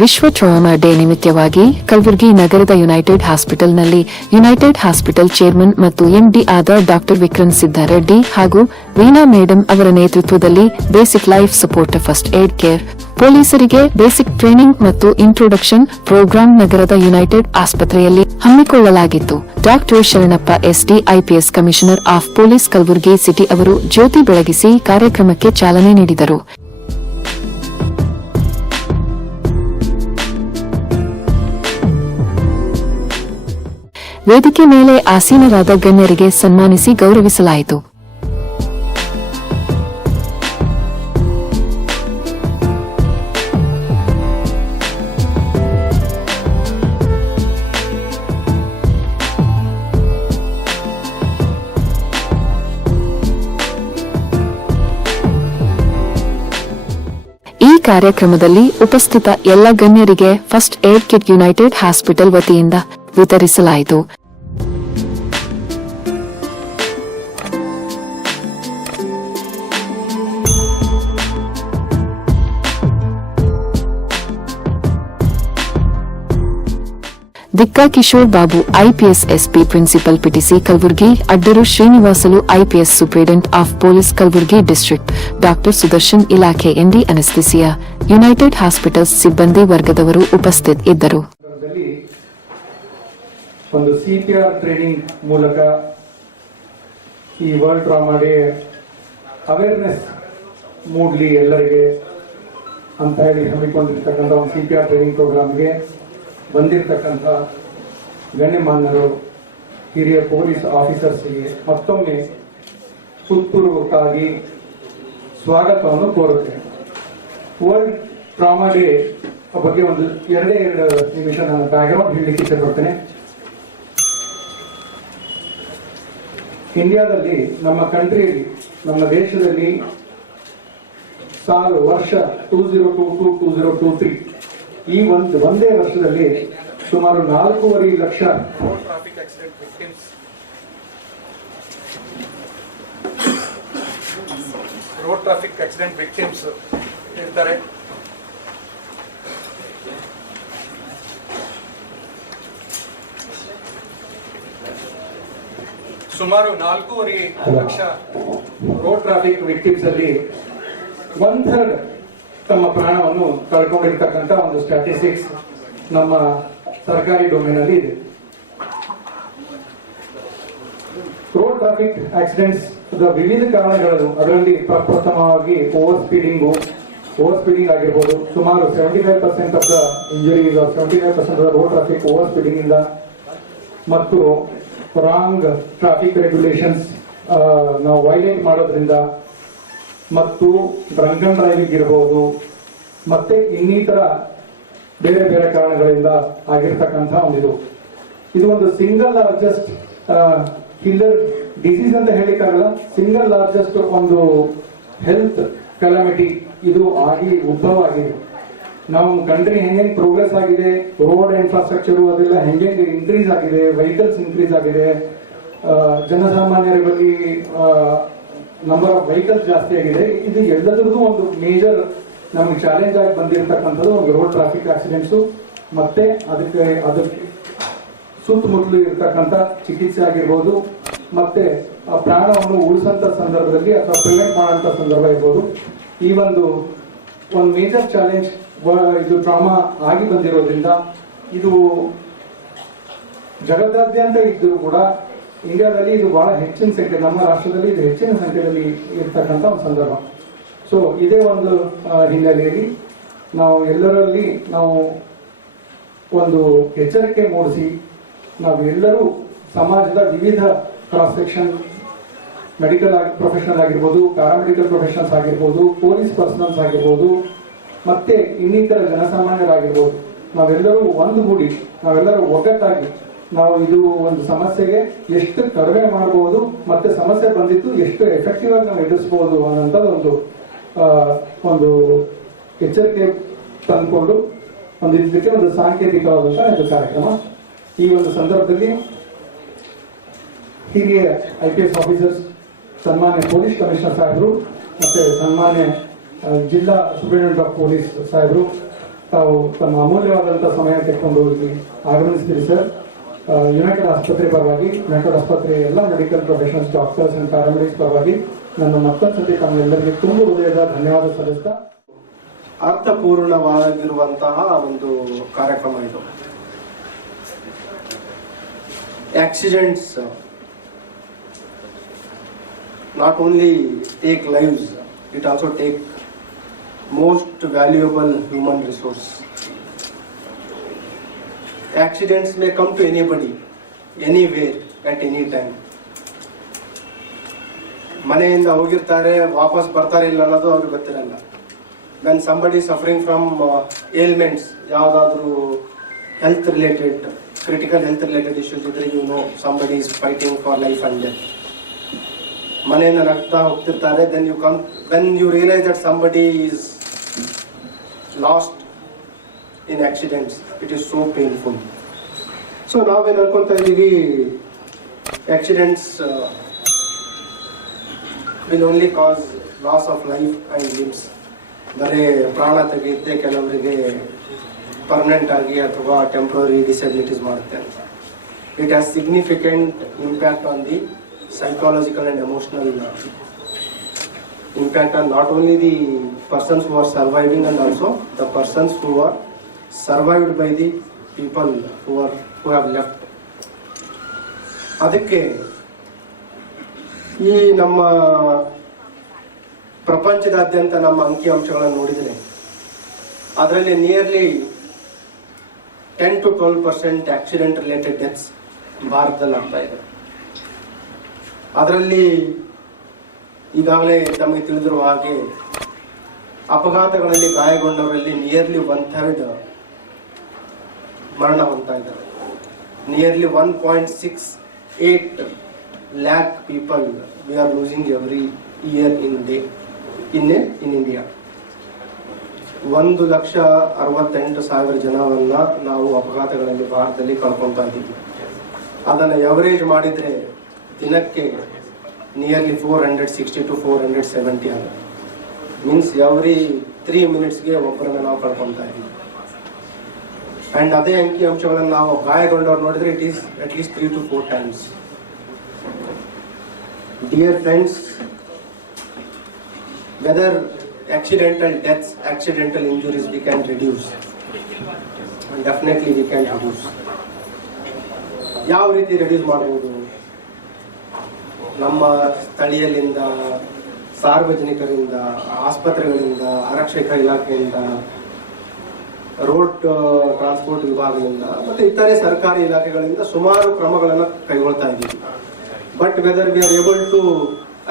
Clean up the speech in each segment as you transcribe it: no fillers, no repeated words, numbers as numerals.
ವಿಶ್ವ trauma day ನಿಮಿತ್ತವಾಗಿ ಕಲಬುರಗಿ ನಗರದ ಯುನೈಟೆಡ್ ಹಾಸ್ಪಿಟಲ್ನಲ್ಲಿ ಯುನೈಟೆಡ್ ಹಾಸ್ಪಿಟಲ್ ಚೇರ್ಮನ್ ಮತ್ತು ಎಂಡಿ ಆದ ಡಾ ವಿಕ್ರಮ್ ಸಿದ್ದಾರೆಡ್ಡಿ ಹಾಗೂ ವೀಣಾ ಮೇಡಂ ಅವರ ನೇತೃತ್ವದಲ್ಲಿ basic life support first aid care ಪೊಲೀಸರಿಗೆ ಬೇಸಿಕ್ ಟ್ರೈನಿಂಗ್ ಮತ್ತು ಇಂಟ್ರೊಡಕ್ಷನ್ ಪ್ರೋಗ್ರಾಂ ನಗರದ ಯುನೈಟೆಡ್ ಆಸ್ಪತ್ರೆಯಲ್ಲಿ ಹಮ್ಮಿಕೊಳ್ಳಲಾಗಿತ್ತು. Dr Sharanappa SD IPS commissioner of police Kalaburagi city ಅವರು ಜ್ಯೋತಿ ಬೆಳಗಿಸಿ ಕಾರ್ಯಕ್ರಮಕ್ಕೆ ಚಾಲನೆ ನೀಡಿದರು. ವೇದಿಕೆ ಮೇಲೆ ಆಸೀನರಾದ ಗಣ್ಯರಿಗೆ ಸನ್ಮಾನಿಸಿ ಗೌರವಿಸಲಾಯಿತು. ಈ ಕಾರ್ಯಕ್ರಮದಲ್ಲಿ ಉಪಸ್ಥಿತ ಎಲ್ಲ ಗಣ್ಯರಿಗೆ first aid kit United Hospital ವತಿಯಿಂದ ವಿತರಿಸಲಾಯಿತು. ದಿಕ್ಕಾ Kishore Babu IPS SP principal PTC Kalaburagi, ಅಡ್ಡರು Srinivasulu IPS superintendent of police Kalaburagi district, ಡಾ ಸುದರ್ಶನ್ ಇಲಾಖೆ ಎನ್ಡಿ ಅನೆಸ್ಥಿಸಿಯಾ, ಯುನೈಟೆಡ್ ಹಾಸ್ಪಿಟಲ್ಸ್ ಸಿಬ್ಬಂದಿ ವರ್ಗದವರು ಉಪಸ್ಥಿತರಿದ್ದರು. ಒಂದು ಸಿಪಿಆರ್ ಟ್ರೈನಿಂಗ್ ಮೂಲಕ ಈ ವರ್ಲ್ಡ್ ಟ್ರಾಮಾ ಡೇ ಅವೇರ್ನೆಸ್ ಮೂಡ್ಲಿ ಎಲ್ಲರಿಗೆ ಅಂತ ಹೇಳಿ ಹಮ್ಮಿಕೊಂಡಿರ್ತಕ್ಕಂಥ ಒಂದು ಸಿಪಿಆರ್ ಟ್ರೈನಿಂಗ್ ಪ್ರೋಗ್ರಾಮ್ಗೆ ಬಂದಿರತಕ್ಕಂಥ ಗಣ್ಯಮಾನ್ಯರು, ಹಿರಿಯ ಪೊಲೀಸ್ ಆಫೀಸರ್ಸ್ಗೆ ಮತ್ತೊಮ್ಮೆ ಹೃತ್ಪೂರ್ವಕವಾಗಿ ಸ್ವಾಗತವನ್ನು ಕೋರುತ್ತೇನೆ. ವರ್ಲ್ಡ್ ಟ್ರಾಮಾ ಡೇ ಬಗ್ಗೆ ಒಂದು ಎರಡೇ ನಿಮಿಷ ನಾನು ಬ್ಯಾಕ್ಗ್ರೌಂಡ್ ಹೇಳಲಿಕ್ಕೆ ಇಷ್ಟಪಡ್ತೇನೆ. ಇಂಡಿಯಾದಲ್ಲಿ, ನಮ್ಮ ಕಂಟ್ರಿಯಲ್ಲಿ, ನಮ್ಮ ದೇಶದಲ್ಲಿ ಸಾಲು ವರ್ಷ 2022-2023 ಈ ಒಂದೇ ವರ್ಷದಲ್ಲಿ ಸುಮಾರು 4.5 lakh road traffic accident victims ಇರ್ತಾರೆ. ಸುಮಾರು 4.5 ಲಕ್ಷ ರೋಡ್ ಟ್ರಾಫಿಕ್ ವಿಕ್ಟಿಮ್ಸ್ ಅಲ್ಲಿ 1/3 ತಮ್ಮ ಪ್ರಾಣವನ್ನು ಕಳ್ಕೊಂಡಿರ್ತಕ್ಕಂಥ ಒಂದು ಸ್ಟ್ಯಾಟಿಸ್ಟಿಕ್ಸ್ ನಮ್ಮ ಸರ್ಕಾರಿ ಡೊಮೇನ್ ಅಲ್ಲಿ ಇದೆ. ರೋಡ್ ಟ್ರಾಫಿಕ್ ಆಕ್ಸಿಡೆಂಟ್ಸ್ ವಿವಿಧ ಕಾರಣಗಳು, ಅದರಲ್ಲಿ ಪ್ರಪ್ರಥಮವಾಗಿ ಓವರ್ ಸ್ಪೀಡಿಂಗ್ ಆಗಿರ್ಬೋದು. ಸುಮಾರು 75% of the injuries, 75% of the road traffic over speeding ಇಂದ, ಮತ್ತು ರಾಂಗ್ ಟ್ರಾಫಿಕ್ ರೆಗ್ಯುಲೇಷನ್ಸ್ ನಾವು ವೈಲೇಟ್ ಮಾಡೋದ್ರಿಂದ, ಮತ್ತು ಡ್ರಂಕ್ ಅಂಡ್ ಡ್ರೈವಿಂಗ್ ಇರಬಹುದು, ಮತ್ತೆ ಇನ್ನಿತರ ಬೇರೆ ಬೇರೆ ಕಾರಣಗಳಿಂದ ಆಗಿರ್ತಕ್ಕಂಥ ಇದು ಒಂದು ಸಿಂಗಲ್ ಲಾರ್ಜೆಸ್ಟ್ ಕಿಲ್ಲರ್ ಡಿಸೀಸ್ ಅಂತ ಹೇಳಿಕ್ಕಾಗಲ್ಲ, ಸಿಂಗಲ್ ಲಾರ್ಜೆಸ್ಟ್ ಒಂದು ಹೆಲ್ತ್ ಕೆಲಾಮಿಟಿ ಇದು ಆಗಿ ಉದ್ಭವ ಆಗಿದೆ. ನಾವು ಕಂಟ್ರಿ ಹೆಂಗೆ ಪ್ರೋಗ್ರೆಸ್ ಆಗಿದೆ, ರೋಡ್ ಇನ್ಫ್ರಾಸ್ಟ್ರಕ್ಚರ್ ಅದೆಲ್ಲ ಹೆಂಗೆ ಇನ್ಕ್ರೀಸ್ ಆಗಿದೆ, ವೆಹಿಕಲ್ಸ್ ಇನ್ಕ್ರೀಸ್ ಆಗಿದೆ, ಜನಸಾಮಾನ್ಯರಲ್ಲಿ ನಂಬರ್ ಆಫ್ ವೆಹಿಕಲ್ಸ್ ಜಾಸ್ತಿ ಆಗಿದೆ. ಇದು ಎಲ್ಲದರದ್ದು ಒಂದು ಮೇಜರ್ ನಮ್ಗೆ ಚಾಲೆಂಜ್ ಆಗಿ ಬಂದಿರತಕ್ಕಂಥದ್ದು ಒಂದು ರೋಡ್ ಟ್ರಾಫಿಕ್ ಆಕ್ಸಿಡೆಂಟ್ಸು, ಮತ್ತೆ ಅದಕ್ಕೆ ಸುತ್ತಮುತ್ತಲು ಇರ್ತಕ್ಕಂಥ ಚಿಕಿತ್ಸೆ ಆಗಿರ್ಬೋದು, ಮತ್ತೆ ಆ ಪ್ರಾಣವನ್ನು ಉಳಿಸಂತ ಸಂದರ್ಭದಲ್ಲಿ ಅಥವಾ ಪ್ರಿವೆಂಟ್ ಮಾಡೋಂಥ ಸಂದರ್ಭ ಇರ್ಬೋದು. ಈ ಒಂದು ಮೇಜರ್ ಚಾಲೆಂಜ್ ಇದು ಟ್ರಾಮಾ ಆಗಿ ಬಂದಿರೋದ್ರಿಂದ ಇದು ಜಗತ್ತಾದ್ಯಂತ ಇದ್ದರೂ ಕೂಡ ಇಂಡಿಯಾದಲ್ಲಿ ಇದು ಬಹಳ ಹೆಚ್ಚಿನ ಸಂಖ್ಯೆ, ನಮ್ಮ ರಾಷ್ಟ್ರದಲ್ಲಿ ಇದು ಹೆಚ್ಚಿನ ಸಂಖ್ಯೆಯಲ್ಲಿ ಇರ್ತಕ್ಕಂಥ ಒಂದು ಸಂದರ್ಭ. ಸೊ ಇದೇ ಒಂದು ಹಿನ್ನೆಲೆಯಲ್ಲಿ ನಾವು ಎಲ್ಲರಲ್ಲಿ ಒಂದು ಎಚ್ಚರಿಕೆ ಮೂಡಿಸಿ, ನಾವು ಎಲ್ಲರೂ ಸಮಾಜದ ವಿವಿಧ ಕ್ರಾಸ್ ಸೆಕ್ಷನ್, ಮೆಡಿಕಲ್ ಪ್ರೊಫೆಷನಲ್ ಆಗಿರ್ಬೋದು, ಪ್ಯಾರಾಮೆಡಿಕಲ್ ಪ್ರೊಫೆಷನಲ್ಸ್ ಆಗಿರ್ಬೋದು, ಪೊಲೀಸ್ ಪರ್ಸನಲ್ಸ್ ಆಗಿರ್ಬೋದು, ಮತ್ತೆ ಇನ್ನಿತರ ಜನಸಾಮಾನ್ಯರಾಗಿರ್ಬೋದು, ನಾವೆಲ್ಲರೂ ಒಂದುಗೂಡಿ, ನಾವೆಲ್ಲರೂ ಒಗ್ಗಟ್ಟಾಗಿ ನಾವು ಇದು ಒಂದು ಸಮಸ್ಯೆಗೆ ಎಷ್ಟು ಕಡಿಮೆ ಮಾಡಬಹುದು, ಮತ್ತೆ ಸಮಸ್ಯೆ ಬಂದಿದ್ದು ಎಷ್ಟು ಎಫೆಕ್ಟಿವ್ ಆಗಿ ನಾವು ಎದುರಿಸಬಹುದು ಅನ್ನೋಂಥದ್ದು ಒಂದು ಎಚ್ಚರಿಕೆ ತಂದುಕೊಂಡು ಇದಕ್ಕೆ ಒಂದು ಸಾಂಕೇತಿಕವಾದಂತಹ ಇದು ಕಾರ್ಯಕ್ರಮ. ಈ ಒಂದು ಸಂದರ್ಭದಲ್ಲಿ ಹಿರಿಯ ಐಪಿಎಸ್ ಆಫೀಸರ್ಸ್, ಸನ್ಮಾನ್ಯ ಪೊಲೀಸ್ ಕಮಿಷನರ್ ಸಾಹೇಬರು, ಮತ್ತೆ ಸನ್ಮಾನ್ಯ ಜಿಲ್ಲಾ ಸೂಪರಿಂಟೆಂಡೆಂಟ್ ಆಫ್ ಪೊಲೀಸ್ ಸಾಹೇಬರು, ತಾವು ತಮ್ಮ ಅಮೂಲ್ಯವಾದಂತಹ ಸಮಯ ತೆಗೆದುಕೊಂಡು ಇಲ್ಲಿ ಆಗಮಿಸಿದ್ದೀರಿ ಸರ್. ಯುನೈಟೆಡ್ ಆಸ್ಪತ್ರೆ ಪರವಾಗಿ, ಯುನೈಟೆಡ್ ಆಸ್ಪತ್ರೆಯ ಎಲ್ಲ medical professionals, doctors and paramedics ಪರವಾಗಿ ನಾನು ಮತ್ತೊಂದು ಸತಿ ತಮ್ಮೆಲ್ಲರಿಗೆ ತುಂಬ ಹೃದಯದ ಧನ್ಯವಾದ ಸಲ್ಲಿಸ್ತಾ, ಅರ್ಥಪೂರ್ಣವಾಗಿರುವಂತಹ ಒಂದು ಕಾರ್ಯಕ್ರಮ ಇದು. Accidents not only take lives, it also take most valuable human resource. Accidents may come to anybody, anywhere, at any time. ಮನೆಯಿಂದ ಹೋಗಿರ್ತಾರೆ, ವಾಪಸ್ ಬರ್ತಾರೆ ಇಲ್ಲ ಅನ್ನೋದು ಅವ್ರಿಗೆ ಗೊತ್ತಿರಲ್ಲ. when somebody is suffering from ailments, ಯಾವುದಾದ್ರೂ health related, critical health related issues ಇದ್ರೆ, you know somebody is fighting for life and death. ಮನೆಯಿಂದ ನಗ್ತಾ ಹೋಗ್ತಿರ್ತಾರೆ, then you come, when you realize that somebody is lost in accidents, it is so painful. So ನಾವೇನು ಅನ್ಕೊಂತ ಇದ್ದೀವಿ, accidents will only cause loss of life and limbs. ಬರೀ ಪ್ರಾಣ ತೆಗೆಯುತ್ತೆ, ಕೆಲವರಿಗೆ permanent ಆಗಿ ಅಥವಾ ಟೆಂಪ್ರರಿ ಡಿಸಬಿಲಿಟೀಸ್ ಮಾಡುತ್ತೆ. It has significant impact on the psychological and emotional impact on not only the persons who are surviving and also the persons who are survived by the people who have left. ಅದಕ್ಕೆ ಈ ನಮ್ಮ ಪ್ರಪಂಚದಾದ್ಯಂತ ನಮ್ಮ ಅಂಕಿಅಂಶಗಳನ್ನು ನೋಡಿದರೆ ಅದರಲ್ಲಿ nearly 10 to 12% accident related deaths ಭಾರತದಲ್ಲಿ ಆಗ್ತಾ ಇದೆ. ಅದರಲ್ಲಿ ಈಗಾಗಲೇ ನಮಗೆ ತಿಳಿದಿರುವ ಹಾಗೆ ಅಪಘಾತಗಳಲ್ಲಿ ಗಾಯಗೊಂಡವರಲ್ಲಿ ನಿಯರ್ಲಿ 1/3 ಮರಣ ಹೊಂದ್ತಾ ಇದ್ದಾರೆ. Nearly 1.68 lakh people we are losing every year in India. 1,68,000 ಜನವನ್ನ ನಾವು ಅಪಘಾತಗಳಲ್ಲಿ ಭಾರತದಲ್ಲಿ ಕಳ್ಕೊಳ್ತಾ ಇದ್ದೀವಿ. ಅದನ್ನು ಎವರೇಜ್ ಮಾಡಿದರೆ ದಿನಕ್ಕೆ ನಿಯರ್ಲಿ 460 to 470 ಆಗುತ್ತೆ. ಮೀನ್ಸ್ ಎವ್ರಿ 3 minutesಗೆ ಒಬ್ಬರನ್ನ ನಾವು ಕಳ್ಕೊಳ್ತಾ ಇದ್ದೀವಿ. ಆ್ಯಂಡ್ ಅದೇ ಅಂಕಿಅಂಶಗಳನ್ನು ನಾವು ಗಾಯಗೊಂಡವ್ರು ನೋಡಿದ್ರೆ it is at least 3 to 4 times. Dear friends, whether accidental deaths, accidental injuries we can reduce, and definitely we can reduce. ಯಾವ ರೀತಿ ರೆಡ್ಯೂಸ್ ಮಾಡಬಹುದು? ನಮ್ಮ ಸ್ಥಳೀಯರಿಂದ, ಸಾರ್ವಜನಿಕರಿಂದ, ಆಸ್ಪತ್ರೆಗಳಿಂದ, ಆರಕ್ಷಕ ಇಲಾಖೆಯಿಂದ, ರೋಡ್ ಟ್ರಾನ್ಸ್ಪೋರ್ಟ್ ವಿಭಾಗದಿಂದ ಮತ್ತು ಇತರೆ ಸರ್ಕಾರಿ ಇಲಾಖೆಗಳಿಂದ ಸುಮಾರು ಕ್ರಮಗಳನ್ನು ಕೈಗೊಳ್ತಾ ಇದ್ದೀವಿ. But whether we are able to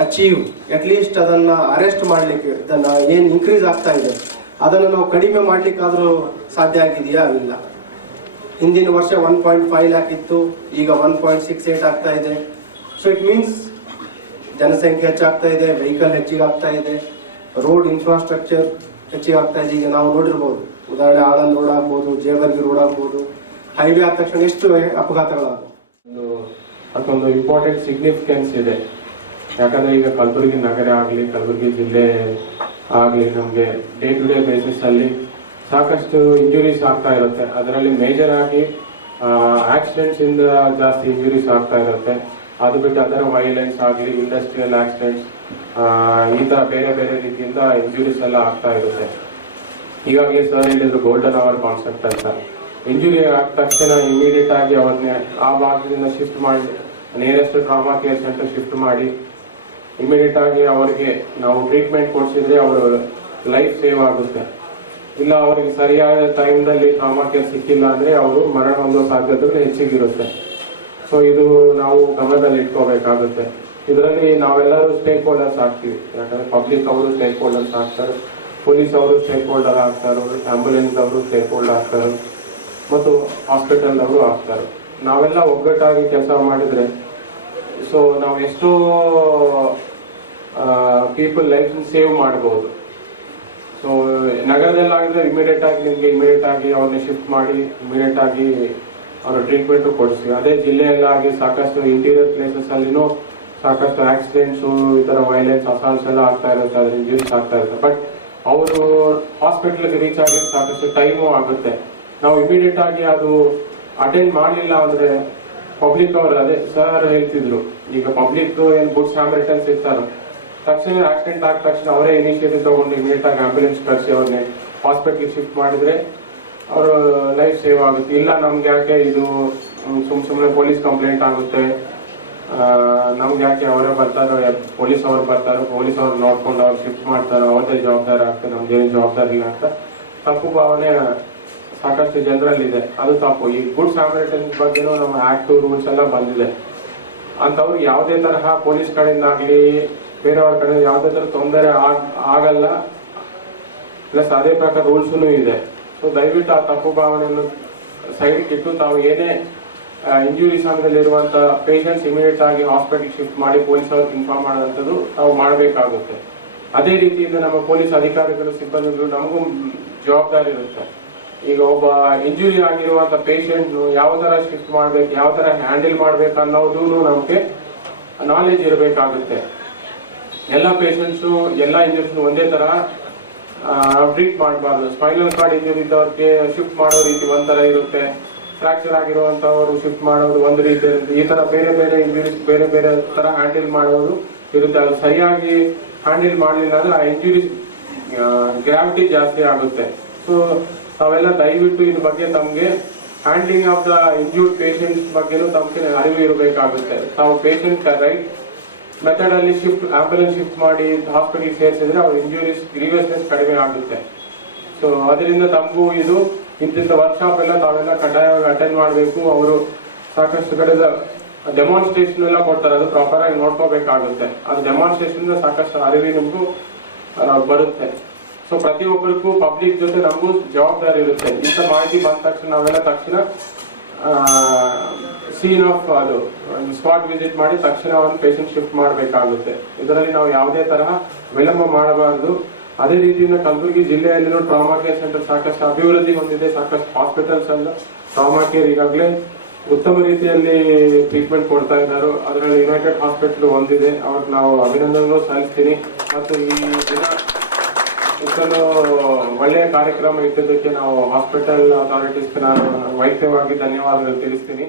achieve at least ಅದನ್ನ ಅರೆಸ್ಟ್ ಮಾಡಲಿಕ್ಕೆ, ಇದನ್ನ ಏನು ಇನ್ಕ್ರೀಸ್ ಆಗ್ತಾ ಇದೆ ಅದನ್ನು ನಾವು ಕಡಿಮೆ ಮಾಡ್ಲಿಕ್ಕಾದ್ರೂ ಸಾಧ್ಯ ಆಗಿದೆಯಾ? ಇಲ್ಲ. ಹಿಂದಿನ ವರ್ಷ 1.5 lakh ಇತ್ತು, ಈಗ 1.68 ಆಗ್ತಾ ಇದೆ. ಸೊ ಇಟ್ ಮೀನ್ಸ್ ಜನಸಂಖ್ಯೆ ಹೆಚ್ಚಾಗ್ತಾ ಇದೆ, ವೆಹಿಕಲ್ ಹೆಚ್ಚಿಗೆ ಆಗ್ತಾ ಇದೆ, ರೋಡ್ ಇನ್ಫ್ರಾಸ್ಟ್ರಕ್ಚರ್ ಹೆಚ್ಚಿಗೆ ಆಗ್ತಾ ಇದೆ. ಈಗ ನಾವು ನೋಡಿರ್ಬೋದು, ಉದಾಹರಣೆ ಆಳಂದ್ ರೋಡ್ ಆಗ್ಬೋದು, ಜೇವರ್ಗಿ ರೋಡ್ ಆಗ್ಬೋದು, ಹೈವೇ ಆದ ತಕ್ಷಣ ಎಷ್ಟು ಅಪಘಾತಗಳಾಗಬಹುದು. ಅದಕ್ಕೊಂದು ಇಂಪಾರ್ಟೆಂಟ್ ಸಿಗ್ನಿಫಿಕೆನ್ಸ್ ಇದೆ. ಯಾಕಂದ್ರೆ ಈಗ ಕಲಬುರಗಿ ನಗರ ಆಗಲಿ, ಕಲಬುರಗಿ ಜಿಲ್ಲೆ ಆಗಲಿ, ನಮಗೆ ಡೇ ಟು ಡೇ ಬೇಸಿಸ್ ಅಲ್ಲಿ ಸಾಕಷ್ಟು ಇಂಜುರೀಸ್ ಆಗ್ತಾ ಇರುತ್ತೆ. ಅದರಲ್ಲಿ ಮೇಜರ್ ಆಗಿ ಆಕ್ಸಿಡೆಂಟ್ಸ್ ಇಂದ ಜಾಸ್ತಿ ಇಂಜುರೀಸ್ ಆಗ್ತಾ ಇರುತ್ತೆ. ಅದು ಬಿಟ್ಟು ಅದರ ವೈಲೆನ್ಸ್ ಆಗಲಿ, ಇಂಡಸ್ಟ್ರಿಯಲ್ ಆಕ್ಸಿಡೆಂಟ್ಸ್, ಈ ತರ ಬೇರೆ ಬೇರೆ ರೀತಿಯಿಂದ ಇಂಜುರೀಸ್ ಎಲ್ಲ ಆಗ್ತಾ ಇರುತ್ತೆ. ಹೀಗಾಗಿ ಸರ್ ಹೇಳಿದ್ರು ಗೋಲ್ಡನ್ ಅವರ್ ಕಾನ್ಸೆಪ್ಟ್ ಅಂತ. ಇಂಜುರಿ ಆದ ತಕ್ಷಣ ಇಮಿಡಿಯೇಟ್ ಆಗಿ ಅವ್ರನ್ನ ಆ ಭಾಗದಿಂದ ಶಿಫ್ಟ್ ಮಾಡಿ nearest trauma care centre shift ಮಾಡಿ ಇಮಿಡಿಯೇಟ್ ಆಗಿ ಅವರಿಗೆ ನಾವು ಟ್ರೀಟ್ಮೆಂಟ್ ಕೊಡಿಸಿದ್ರೆ ಅವರು ಲೈಫ್ ಸೇವ್ ಆಗುತ್ತೆ. ಇಲ್ಲ ಅವರಿಗೆ ಸರಿಯಾದ ಟೈಮ್ನಲ್ಲಿ ಟ್ರಾಮಾ ಕೇರ್ ಸಿಕ್ಕಿಲ್ಲ ಅಂದ್ರೆ ಅವರು ಮರಣ ಹೊಂದೋ ಸಾಧ್ಯತೆಗಳು ಹೆಚ್ಚಿಗಿರುತ್ತೆ. ಸೊ ಇದು ನಾವು ಗಮನದಲ್ಲಿ ಇಟ್ಕೋಬೇಕಾಗುತ್ತೆ. ಇದರಲ್ಲಿ ನಾವೆಲ್ಲರೂ ಸ್ಟೇಕ್ ಹೋಲ್ಡರ್ಸ್ ಆಗ್ತೀವಿ. ಯಾಕಂದ್ರೆ ಪಬ್ಲಿಕ್ ಅವರು ಸ್ಟೇಕ್ ಹೋಲ್ಡರ್ಸ್ ಆಗ್ತಾರೆ, ಪೊಲೀಸ್ ಅವರು ಸ್ಟೇಕ್ ಹೋಲ್ಡರ್ ಆಗ್ತಾರೆ, ಆಂಬುಲೆನ್ಸ್ ಅವರು ಸ್ಟೇಕ್ ಹೋಲ್ಡರ್ ಆಗ್ತಾರೆ ಮತ್ತು ಹಾಸ್ಪಿಟಲ್ ಅವರು ಆಗ್ತಾರೆ. ನಾವೆಲ್ಲ ಒಗ್ಗಟ್ಟಾಗಿ ಕೆಲಸ ಮಾಡಿದ್ರೆ ಸೊ ನಾವು ಎಷ್ಟೋ ಪೀಪಲ್ ಲೈಫ್ ಸೇವ್ ಮಾಡಬಹುದು. ಸೊ ನಗರದಲ್ಲಾಗಿದ್ರೆ ಇಮಿಡಿಯೇಟ್ ಆಗಿ ಅವ್ರನ್ನ ಶಿಫ್ಟ್ ಮಾಡಿ ಇಮಿಡಿಯೇಟ್ ಆಗಿ ಅವರ ಟ್ರೀಟ್ಮೆಂಟ್ ಕೊಡಿಸಿ. ಅದೇ ಜಿಲ್ಲೆಯಲ್ಲಾಗಿ ಸಾಕಷ್ಟು ಇಂಟೀರಿಯರ್ ಪ್ಲೇಸಸ್ ಅಲ್ಲಿನೂ ಸಾಕಷ್ಟು ಆಕ್ಸಿಡೆಂಟ್ಸು, ಈ ತರ ವೈಲೆನ್ಸ್, ಅಸಾಲ್ಟ್ಸ್ ಎಲ್ಲ ಆಗ್ತಾ ಇರುತ್ತೆ, ಅದ್ರ ಇಂಜುರೀಸ್ ಆಗ್ತಾ ಇರುತ್ತೆ. ಬಟ್ ಅವರು ಹಾಸ್ಪಿಟಲ್ಗೆ ರೀಚ್ ಆಗಿ ಸಾಕಷ್ಟು ಟೈಮು ಆಗುತ್ತೆ. ನಾವು ಇಮಿಡಿಯೇಟ್ ಆಗಿ ಅದು ಅಟೆಂಡ್ ಮಾಡಲಿಲ್ಲ ಅಂದ್ರೆ ಪಬ್ಲಿಕ್ ಅವರು ಅದೇ ಸರ್ ಹೇಳ್ತಿದ್ರು, ಈಗ ಪಬ್ಲಿಕ್ ಏನ್ ಗುಡ್ ಸ್ಯಾಮರಿಟನ್ಸ್ ಇರ್ತಾರೋ ತಕ್ಷಣ ಆಕ್ಸಿಡೆಂಟ್ ಆದ ತಕ್ಷಣ ಅವರೇ ಇನಿಷಿಯೇಟಿವ್ ತಗೊಂಡು ಇಮಿಡಿಯೇಟ್ ಆಗಿ ಆಂಬ್ಯುಲೆನ್ಸ್ ಕಳಿಸಿ ಅವ್ರನ್ನೇ ಹಾಸ್ಪಿಟಲ್ ಶಿಫ್ಟ್ ಮಾಡಿದ್ರೆ ಅವ್ರ ಲೈಫ್ ಸೇವ್ ಆಗುತ್ತೆ. ಇಲ್ಲ ನಮ್ಗೆ ಯಾಕೆ ಇದು ಸುಮ್ಮನೆ ಪೊಲೀಸ್ ಕಂಪ್ಲೇಂಟ್ ಆಗುತ್ತೆ, ನಮ್ಗೆ ಯಾಕೆ ಅವರೇ ಬರ್ತಾರೋ, ಪೊಲೀಸ್ ಅವ್ರು ಬರ್ತಾರೋ, ಪೊಲೀಸ್ ಅವ್ರು ನೋಡ್ಕೊಂಡು ಅವ್ರು ಶಿಫ್ಟ್ ಮಾಡ್ತಾರೋ, ಅವ್ರದ್ದೇ ಜವಾಬ್ದಾರಿ ಆಗ್ತದೆ, ನಮ್ಗೇನು ಜವಾಬ್ದಾರಿ ಇಲ್ಲ ಅಂತ ತಪ್ಪು ಭಾವನೆ ಸಾಕಷ್ಟು ಜನರಲ್ಲಿದೆ. ಅದು ತಪ್ಪು. ಈ ಗುಡ್ ಸ್ಯಾಮರಿಟನ್ಸ್ ಬಗ್ಗೆನೂ ನಮ್ಮ ಆಕ್ಟ್ ರೂಲ್ಸ್ ಎಲ್ಲ ಬಂದಿದೆ. ಅಂತವ್ರು ಯಾವುದೇ ತರಹ ಪೊಲೀಸ್ ಕಡೆಯಿಂದ ಆಗ್ಲಿ ಬೇರೆಯವ್ರ ಕಡೆ ಯಾವುದೇ ತರ ತೊಂದರೆ ಆಗಲ್ಲ. ಪ್ಲಸ್ ಅದೇ ಪ್ರಕಾರ ರೂಲ್ಸೂ ಇದೆ. ಸೊ ದಯವಿಟ್ಟು ಆ ತಪ್ಪು ಭಾವನೆಯನ್ನು ಸೈಡ್ ಇಟ್ಟು ತಾವು ಏನೇ ಇಂಜುರಿ ಸಮಯದಲ್ಲಿರುವಂತ ಪೇಷಂಟ್ಸ್ ಇಮಿಡಿಯೇಟ್ ಆಗಿ ಹಾಸ್ಪಿಟಲ್ ಶಿಫ್ಟ್ ಮಾಡಿ ಪೊಲೀಸ್ ಅವ್ರಿಗೆ ಇನ್ಫಾರ್ಮ್ ಮಾಡುವಂಥದ್ದು ನಾವು ಮಾಡಬೇಕಾಗುತ್ತೆ. ಅದೇ ರೀತಿಯಿಂದ ನಮ್ಮ ಪೊಲೀಸ್ ಅಧಿಕಾರಿಗಳು ಸಿಬ್ಬಂದಿಗಳು ನಮಗೂ ಜವಾಬ್ದಾರಿ ಇರುತ್ತೆ. ಈಗ ಒಬ್ಬ ಇಂಜುರಿ ಆಗಿರುವಂತ ಪೇಷಂಟ್ ಯಾವ ತರ ಶಿಫ್ಟ್ ಮಾಡ್ಬೇಕು, ಯಾವ ತರ ಹ್ಯಾಂಡಲ್ ಮಾಡ್ಬೇಕು ಅನ್ನೋದು ನಮ್ಗೆ ನಾಲೆಜ್ ಇರಬೇಕಾಗುತ್ತೆ. ಎಲ್ಲ ಪೇಷಂಟ್ಸು ಎಲ್ಲ ಇಂಜುರೀಸ್ ಒಂದೇ ತರ ಟ್ರೀಟ್ ಮಾಡಬಾರ್ದು. ಸ್ಪೈನಲ್ ಕಾರ್ಡ್ ಇಂಜುರಿ ಇದ್ದವ್ರಿಗೆ ಶಿಫ್ಟ್ ಮಾಡೋ ರೀತಿ ಒಂಥರ ಇರುತ್ತೆ, ಫ್ರಾಕ್ಚರ್ ಆಗಿರುವಂತವರು ಶಿಫ್ಟ್ ಮಾಡೋದು ಒಂದು ರೀತಿ ಇರುತ್ತೆ. ಈ ತರ ಬೇರೆ ಬೇರೆ ಇಂಜುರೀಸ್ ಬೇರೆ ಬೇರೆ ತರ ಹ್ಯಾಂಡಲ್ ಮಾಡೋದು ಇರುತ್ತೆ. ಅದು ಸರಿಯಾಗಿ ಹ್ಯಾಂಡಲ್ ಮಾಡಲಿಲ್ಲ ಅಂದ್ರೆ ಆ ಇಂಜುರೀಸ್ ಗ್ರಾವಿಟಿ ಜಾಸ್ತಿ ಆಗುತ್ತೆ. ಸೊ ತಾವೆಲ್ಲ ದಯವಿಟ್ಟು ಇದ್ರ ಬಗ್ಗೆ ತಮಗೆ handling of the injured patients ಬಗ್ಗೆನೂ ತಮಗೆ ಅರಿವು ಇರಬೇಕಾಗುತ್ತೆ. ತಾವು ಪೇಷಂಟ್ ರೈಟ್ ಮೆಥಡ್ ಅಲ್ಲಿ ಶಿಫ್ಟ್ ಆಂಬ್ಯುಲೆನ್ಸ್ ಶಿಫ್ಟ್ ಮಾಡಿ ಹಾಸ್ಪಿಟಲ್ ಸೇರಿಸಿದ್ರೆ ಅವ್ರ ಇಂಜುರೀಸ್ ಗ್ರೀವಿಯಸ್ನೆಸ್ ಕಡಿಮೆ ಆಗುತ್ತೆ. ಸೊ ಅದರಿಂದ ತಮಗೂ ಇದು ಇಂತಿಂತ ವರ್ಕ್ಶಾಪ್ ಎಲ್ಲ ತಾವೆಲ್ಲ ಕಡ್ಡಾಯವಾಗಿ ಅಟೆಂಡ್ ಮಾಡಬೇಕು. ಅವರು ಸಾಕಷ್ಟು ಕಡೆ ಡೆಮಾನ್ಸ್ಟ್ರೇಷನ್ ಎಲ್ಲ ಕೊಡ್ತಾರೆ, ಅದು ಪ್ರಾಪರ್ ಆಗಿ ನೋಡ್ಕೋಬೇಕಾಗುತ್ತೆ. ಅದು ಡೆಮಾನ್ಸ್ಟ್ರೇಷನ್ ಸಾಕಷ್ಟು ಅರಿವು ನಮಗೂ ಬರುತ್ತೆ. ಸೊ ಪ್ರತಿಯೊಬ್ಬರಿಗೂ ಪಬ್ಲಿಕ್ ಜೊತೆ ನಮಗೂ ಜವಾಬ್ದಾರಿ ಇರುತ್ತೆ. ಇಂಥ ಮಾಹಿತಿ ಬಂದ ತಕ್ಷಣ ನಾವೆಲ್ಲ ತಕ್ಷಣ ಸೀನ್ ಆಫ್ ಅದು ಸ್ಪಾಟ್ ವಿಸಿಟ್ ಮಾಡಿ ತಕ್ಷಣ ಒಂದು ಪೇಷಂಟ್ ಶಿಫ್ಟ್ ಮಾಡಬೇಕಾಗುತ್ತೆ. ಇದರಲ್ಲಿ ನಾವು ಯಾವುದೇ ತರಹ ವಿಳಂಬ ಮಾಡಬಾರದು. ಅದೇ ರೀತಿಯಿಂದ ಕಲಬುರಗಿ ಜಿಲ್ಲೆಯಲ್ಲಿನೂ ಟ್ರಾಮಾ ಕೇರ್ ಸೆಂಟರ್ ಸಾಕಷ್ಟು ಅಭಿವೃದ್ಧಿ ಹೊಂದಿದೆ. ಸಾಕಷ್ಟು ಹಾಸ್ಪಿಟಲ್ಸ್ ಅಲ್ಲ ಟ್ರಾಮಾ ಕೇರ್ ಈಗಾಗಲೇ ಉತ್ತಮ ರೀತಿಯಲ್ಲಿ ಟ್ರೀಟ್ಮೆಂಟ್ ಕೊಡ್ತಾ ಇದ್ದಾರೆ. ಅದರಲ್ಲಿ ಯುನೈಟೆಡ್ ಹಾಸ್ಪಿಟಲ್ ಹೊಂದಿದೆ, ಅವ್ರಿಗೆ ನಾವು ಅಭಿನಂದನೆ ಸಲ್ಲಿಸ್ತೀನಿ. ಮತ್ತು ಈ ದಿನ ಇಷ್ಟೊಂದು ಒಳ್ಳೆಯ ಕಾರ್ಯಕ್ರಮ ಇದ್ದದಕ್ಕೆ ನಾವು ಹಾಸ್ಪಿಟಲ್ ಅಥಾರಿಟೀಸ್ಗೆ ನಾನು ವೈಯಕ್ತಿಕವಾಗಿ ಧನ್ಯವಾದಗಳು ತಿಳಿಸ್ತೀನಿ.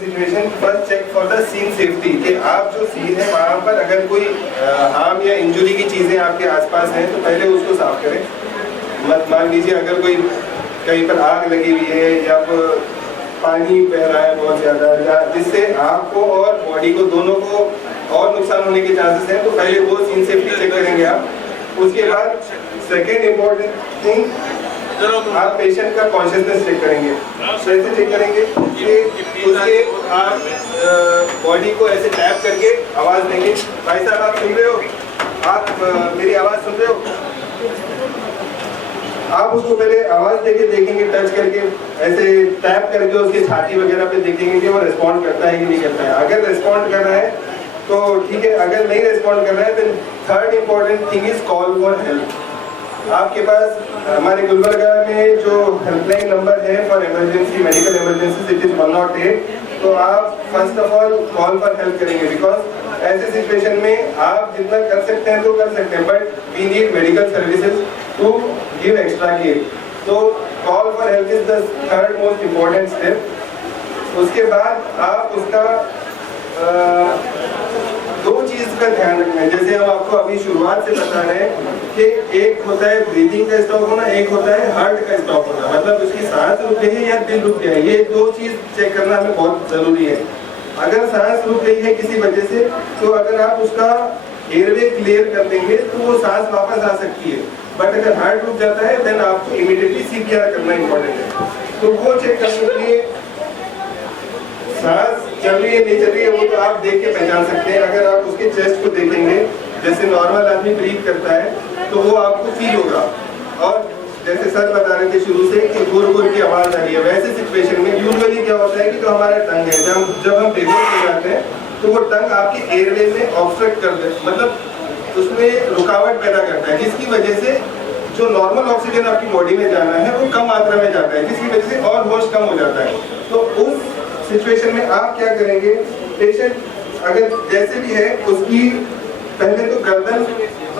Situation first check for the scene safety कि आप जो सीन है वहाँ पर अगर कोई हार्म या इंजरी की चीज़ें आपके आसपास हैं तो पहले उसको साफ करें. मत मान लीजिए अगर कोई कहीं पर आग लगी हुई है या पानी बह रहा है बहुत ज़्यादा, या जिससे आपको और बॉडी को दोनों को और नुकसान होने के चांसेस हैं, तो पहले वो सीन सेफ्टी चेक करेंगे आप. उसके बाद सेकेंड इम्पोर्टेंट थिंग, आप पेशेंट का कॉन्शियसनेस चेक करेंगे. कैसे चेक करेंगे कि उसके आप बॉडी को ऐसे टैप करके आवाज़ देंगे. भाई साहब आप सुन रहे हो, आप मेरी आवाज़ सुन रहे हो. आप उसको पहले आवाज़ देके देखेंगे, टच करके ऐसे टैप करके उसकी छाती वगैरह पे देखेंगे कि वो रिस्पॉन्ड करता है कि नहीं करता है. अगर रिस्पॉन्ड कर रहा है तो ठीक है, अगर नहीं रिस्पॉन्ड कर रहा है तो third important thing is call for help. आपके पास हमारे गुलबर्गा में जो हेल्पलाइन नंबर है for emergency medical emergency it is 108. तो आप फर्स्ट ऑफ ऑल कॉल पर हेल्प करेंगे, बिकॉज ऐसे सिचुएशन में आप जितना कर सकते हैं तो कर सकते हैं, but we need medical services to give extra care. तो call for help is the third most important step. उसके बाद आप उसका दो चीज का ध्यान रखना है. जैसे हम आपको अभी शुरुआत से बता रहे हैं कि एक होता है ब्रीदिंग का स्टॉप होना, एक होता है हार्ट का स्टॉप होना, मतलब उसकी सांस रुक गई है या दिल रुक गया है. ये दो चीज चेक करना हमें बहुत जरूरी है. अगर सांस रुक गई है किसी वजह से, तो अगर आप उसका एयरवे क्लियर कर देंगे तो वो सांस वापस आ सकती है. बट अगर हार्ट रुक जाता है देन आपको इमीडिएटली CPR करना इंपॉर्टेंट है. तो वो चेक करने के लिए सांस चल रही है नहीं चल रही है वो तो आप देख के पहचान सकते हैं. अगर आप उसके चेस्ट को देखेंगे, जैसे नॉर्मल आदमी ब्रीथ करता है तो वो आपको फील होगा. और जैसे सर बता रहे थे शुरू से कि गुर गुर की आवाज़ आ रही है, वैसे सिचुएशन में यूजुअली क्या होता है कि जो हमारा टंग है, जब हम बेहोश हो जाते हैं तो वो टंग आपके एयरवे में ऑब्स्ट्रक्ट कर दे, मतलब उसमें रुकावट पैदा करता है, जिसकी वजह से जो नॉर्मल ऑक्सीजन आपकी बॉडी में जाना है वो कम मात्रा में जाता है, जिसकी वजह से और होश कम हो जाता है. तो उस सिचुएशन में आप क्या करेंगे, पेशेंट अगर जैसे भी है उसकी पहले तो गर्दन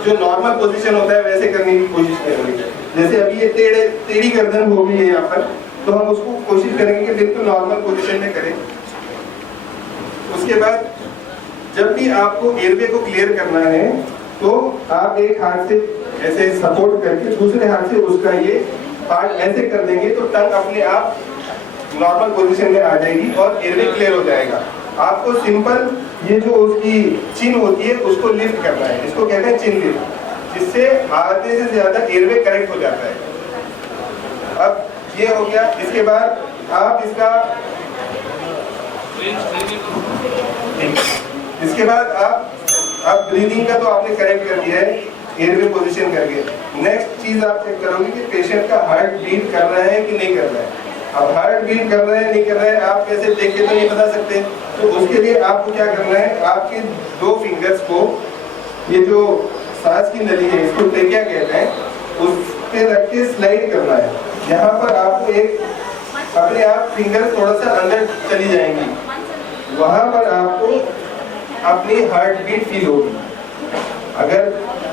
जो नॉर्मल पोजीशन होता है वैसे करने की कोशिश करेंगे। जैसे अभी ये टेढ़ी गर्दन हो गई है यहाँ पर, तो हम उसको कोशिश करेंगे कि बिल्कुल नॉर्मल पोजीशन में करें। उसके बाद जब भी आपको एयरवे को क्लियर करना है तो आप एक हाथ से ऐसे सपोर्ट करके दूसरे हाथ से उसका ये पार्ट ऐसे कर देंगे तो टंग अपने आप नॉर्मल पोजीशन में आ जाएगी और एयरवे क्लियर हो जाएगा। आपको सिंपल ये जो उसकी चिन होती है उसको लिफ्ट करना है, इसको कहते हैं चिन लिफ्ट, जिससे आधे से ज्यादा एयरवे करेक्ट हो जाता है। अब ये हो गया। इसके बाद आप इसके बाद आप ब्रीदिंग का तो आपने करेक्ट कर दिया है एयरवे पोजीशन करके। नेक्स्ट चीज आप चेक करोगे कि पेशेंट का हार्ट बीट कर रहा है कि नहीं कर रहा है। अब हार्ट बीट कर रहा है नहीं कर रहा है आप कैसे देख के तो नहीं बता सकते, तो उसके लिए आपको क्या करना है, आपके 2 फिंगर्स को ये जो सांस की नली है इसको ट्रेकिया कहते हैं, उस पे रख के स्लाइड करना है। यहाँ पर आपको एक अपने आप फिंगर थोड़ा सा अंदर चली जाएंगी, वहां पर आपको अपनी हार्ट बीट फील होगी। अगर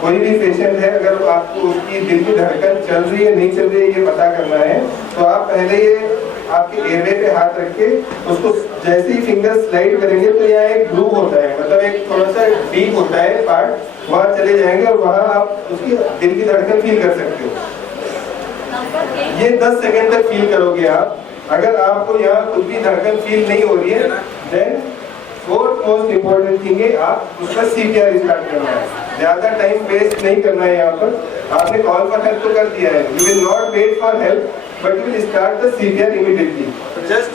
कोई भी पेशेंट है, अगर आपको उसकी दिल की धड़कन चल रही है नहीं चल रही है ये पता करना है, तो आप पहले ये आपके एयरवे पे हाथ रख के उसको जैसे ही फिंगर स्लाइड करेंगे तो यहाँ एक ग्रूव होता है, मतलब एक थोड़ा सा डीप होता है पार्ट, वहाँ चले जाएंगे और वहाँ आप उसकी दिल की धड़कन फील कर सकते हो। ये 10 सेकेंड तक फील करोगे आप। अगर आपको यहाँ कुछ भी धड़कन फील नहीं हो रही है, then fourth most important thing है आप उसका CPR स्टार्ट करना है। ज्यादा टाइम वेस्ट नहीं करना है। यहाँ पर आपने कॉल फॉर हेल्प तो कर दिया है, you will not wait for help but you will start the CPR immediately. Just